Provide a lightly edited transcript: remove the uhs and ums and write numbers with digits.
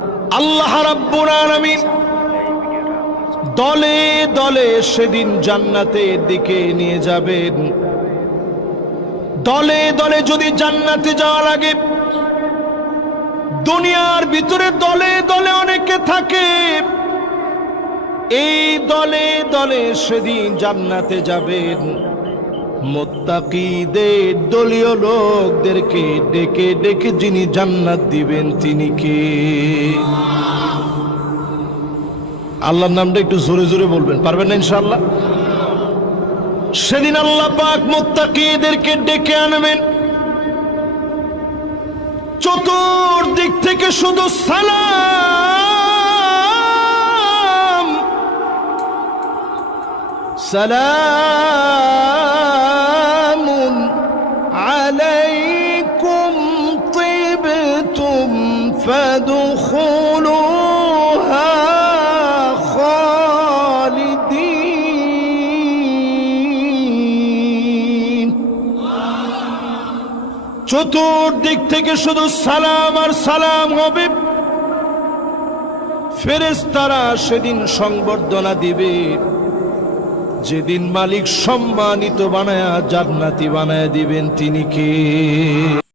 আল্লাহ রাব্বুল আলামিন দলে দলে সেদিন জান্নাতের দিকে নিয়ে যাবেন। দলে দলে যদি জান্নাতে যাওয়া লাগে, দুনিয়ার ভিতরে দলে দলে অনেকে থাকে, এই দলে দলে সেদিন জান্নাতে যাবেন। মুত্তাকিদের দলীয় লোকদেরকে ডেকে ডেকে যিনি জান্নাত দিবেন তিনি কে? আল্লাহর নামটা একটু জোরে জোরে বলবেন, পারবেন না ইনশাআল্লাহ? সেদিন আল্লাহ পাক মুত্তাকিদেরকে ডেকে আনবেন, চতুর্দিক থেকে শুধু সালাম সালামুন আলাইকুম তিবতুম ফাদখুলুহা খালিদিন। চতুর্দিক থেকে শুধু সালাম আর সালাম হবে। ফেরেশতারা সেদিন সংবর্ধনা দিবে, যেদিন মালিক সম্মানিত বানায়া জান্নাতি বানায়া দিবেন তিনি কে?